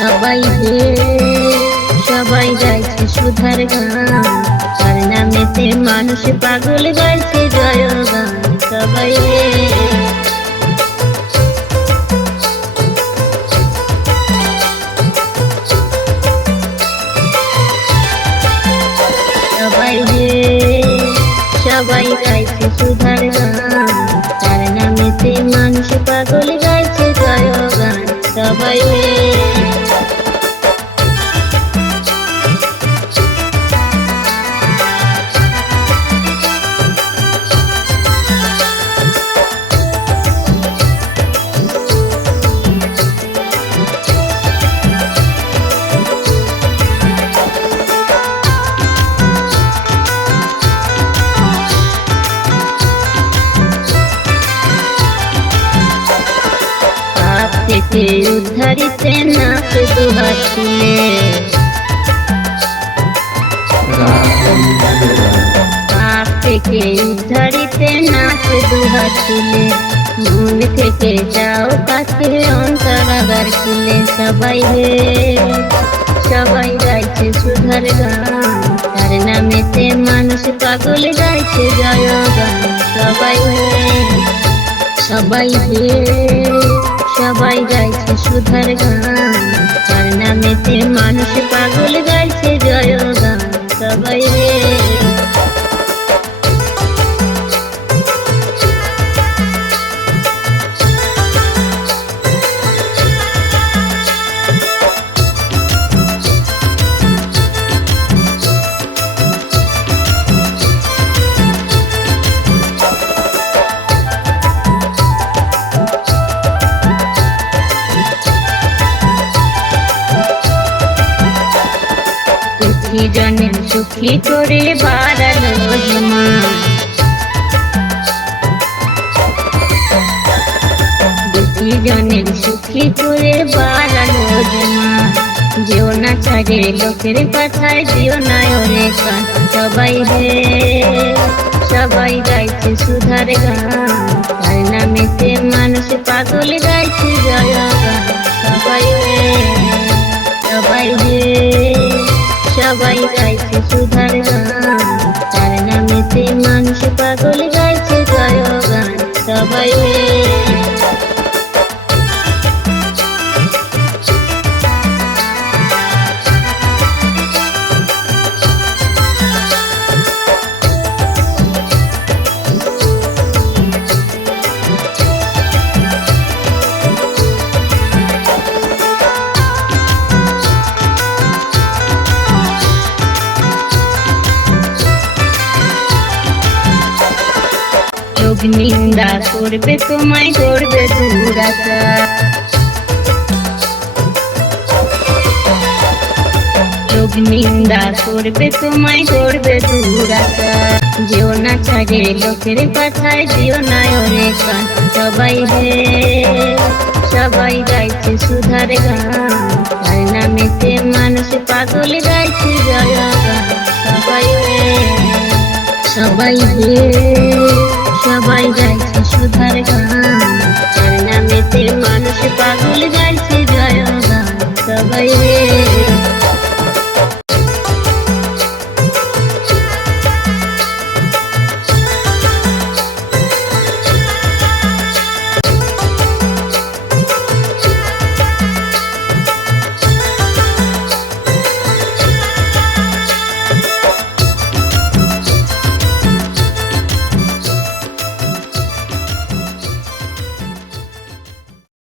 সবাই রে সবাই গাইছে সুধার গান। তার নামেতে মানুষ পাগল গাইছে, জয় গান। সবাই রে সবাই গাইছে সুধার গান। তার নামেতে মানুষ পাগল গাইছে, জয় গান থেকে উদ্ধারিতে নাচ দুহাত তুলে পাপ থেকে উদ্ধারিতে নাচ দুহাত তুলে মন থেকে যাও কাছে অন্তরাগার খুলে সবাই হে সবাই গাইছে সুধার গান, তার নামেতে মানুষ পাগল গাইছে জয় গান। সবাই হে সবাই হে সবাই গাইছে সুধার গান। তার নামেতে মানুষ পাগল গাইছে জয় গান সবাই রে জনের সুখী করে বাড়ালো জমা দুঃখী জনের সুখী করে বাড়ালো না ছাড়ে লোকের কথায় দিও না ওরে সবাই রে, সবাই গাইছে সুধার গান। তার নামেতে মানুষ পাগল গাইছে জয় গান সবাই গাইছে সুধার গান। তার নামেতে মানুষ পাগল গাইছে জয় গান। সবাই রে লোক নিন্দা করবে তোমায়, করবে দুরাতা লোক নিন্দা করবে তোমায়, করবে দুরাতা যেও না ছাড়ে লোকের কথায় দিও না কান সবাই রে, সবাই গাইছে সুধার গান। তার নামেতে মানুষ পাগল গাইছে জয় গান। সবাই রে সবাই রে।